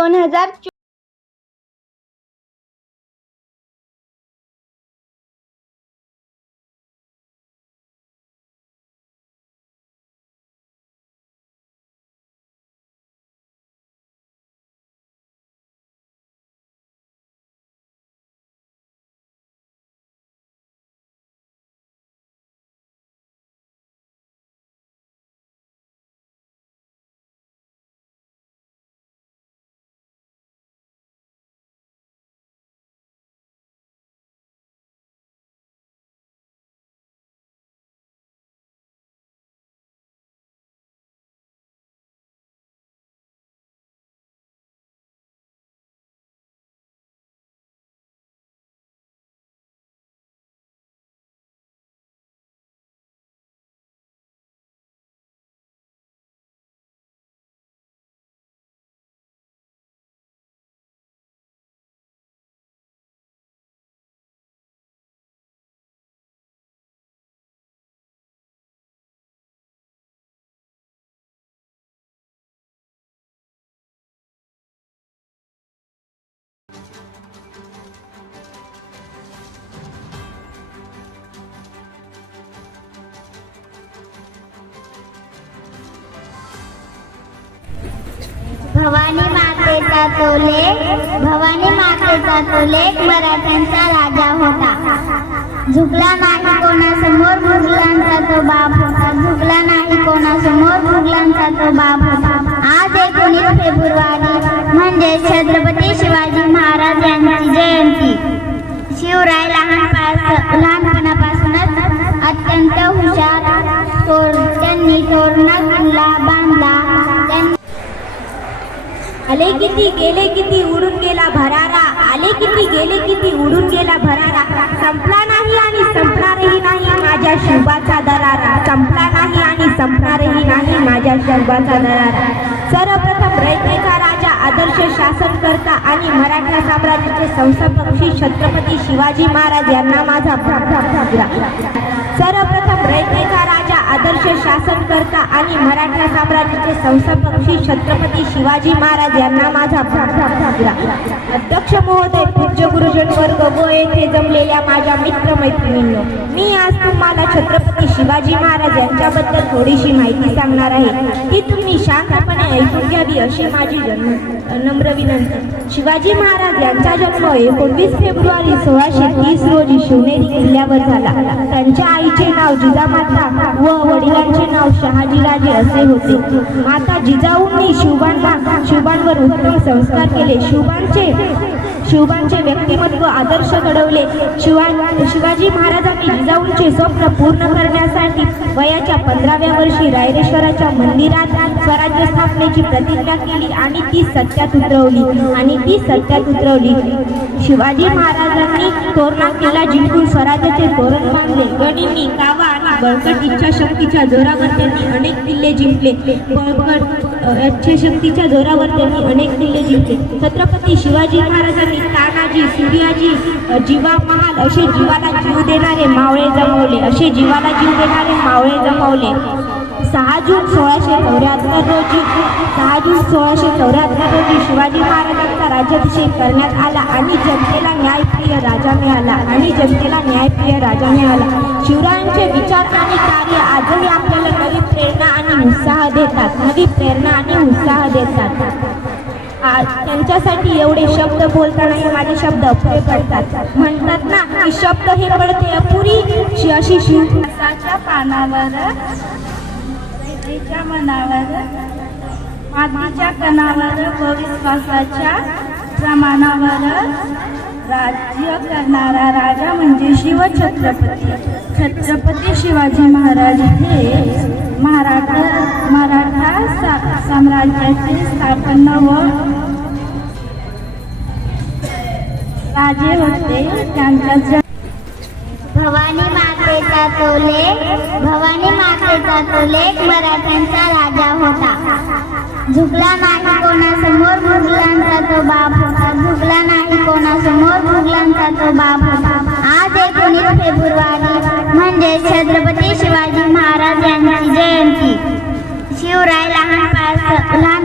दोन हजार मातेचा तोले भवानी मातेचा तोले मराठ्यांचा राजा होता. झुकला नाही कोणासमोर मुघलांचा तो बाप होता. झुकला नाही कोणासमोर मुघलांचा तो बाप होता. आज एकोणीस फेब्रुवारी म्हणजे छत्रपती शिवाजी महाराज यांची जयंती. शिवराय लहानपास लहानपणापासूनच अत्यंत हुशार त्यांनी तोरणा आले किती गेले किती उडून गेला भरारा. आले किती गेले किती उडून गेला भरारा. संपला नाही आणि संपणारही नाही माझ्या शिवबाचा दरारा. संपला नाही आणि संपणारही नाही माझ्या शिवबाचा दरारा. सर्वप्रथम रयतेचा राजा आदर्श शासन करता आणि मराठा साम्राज्याचे संस्थापक श्री छत्रपती शिवाजी महाराज यांना माझा सर्वप्रथम रयतेचा राजा आदर्श शासन करता आणि मराठा साम्राज्याचे संस्थापक श्री छत्रपती शिवाजी महाराज यांना माझा अध्यक्ष महोदय पूज्य गुरुजन वर्ग व येथे जमलेल्या माझ्या मित्र मैत्रिणींनो मी आज तुम्हाला छत्रपती शिवाजी महाराज यांच्याबद्दल थोडीशी माहिती सांगणार आहे. ती तुम्ही शांतपणे ऐकून घ्यावी अशी माझी जन्म नम्र विनंती. शिवाजी महाराज यांचा जन्म एकोणवीस फेब्रुवारी सोळाशे तीस रोजी शिवनेरी किल्ल्यावर झाला. त्यांच्या आईचे नाव जिजामाता व वडिलांचे नाव शहाजीराजे असे होते. माता जिजाऊंनी शिवबांना शिवबांवर उत्तम संस्कार केले. शिवबांचे शिवबांचे व्यक्तिमत्व आदर्श घडवले. शिवा शिवाजी महाराजांनी जिजाऊंचे स्वप्न पूर्ण करण्यासाठी वयाच्या पंधराव्या वर्षी रायरेश्वराच्या मंदिरात स्वराज्य स्थापनेची प्रतिज्ञा केली आणि ती सत्यात उतरवली. आणि ती सत्यात उतरवली. शिवाजी महाराजांनी तोरणा किल्ला जिंकून स्वराज्याचे तोरण बांधले. गडिंनी कावा बळकट इच्छाशक्तीच्या जोरावर त्यांनी अनेक किल्ले जिंकले. बळकट इच्छा इच्छाशक्तीच्या जोरावर त्यांनी अनेक किल्ले जिंकले. छत्रपती शिवाजी महाराजांनी तानाजी सूर्याजी जीवा महाल असे जीवाला जीव देणारे मावळे जमवले. असे जीवाला जीव देणारे मावळे जमवले. सहा जून सोळाशे चौऱ्याहत्तर रोजी सहा जून सोळाशे चौऱ्याहत्तर रोजी शिवाजी महाराजांचा राज्याभिषेक करण्यात आला आणि जनतेला न्यायप्रिय राजा मिळाला आणि जनतेला न्यायप्रिय राजा मिळाला. शिवरायांचे विचार आणि कार्य आजही आपल्याला नवी प्रेरणा आणि उत्साह देतात. नवी प्रेरणा आणि उत्साह देतात. आज त्यांच्यासाठी एवढे शब्द बोलताना माझे शब्द अपुरे पडतात. म्हणतात ना की शब्द हे पडते अपुरी शि- अशी शिव पानावर त्याच्या मनावर मातीच्या कणावर व विश्वासाच्या प्रमाणावर राज्य करणारा राजा म्हणजे शिवछत्रपती. छत्रपती शिवाजी महाराज हे मराठा मराठा सा- साम्राज्याचे स्थापना व राजे होते. त्यांचा होता तो लेख भवानी मातेचा तोले मराठ्यांचा राजा होता. झुकला नाही कोणासमोर मुघलांचा तो बाप होता. झुकला नाही कोणासमोर मुघलांचा तो बाप होता. आज एकोणीस फेब्रुवारी म्हणजे छत्रपती शिवाजी महाराज यांची जयंती. शिवराय लहानपास लहान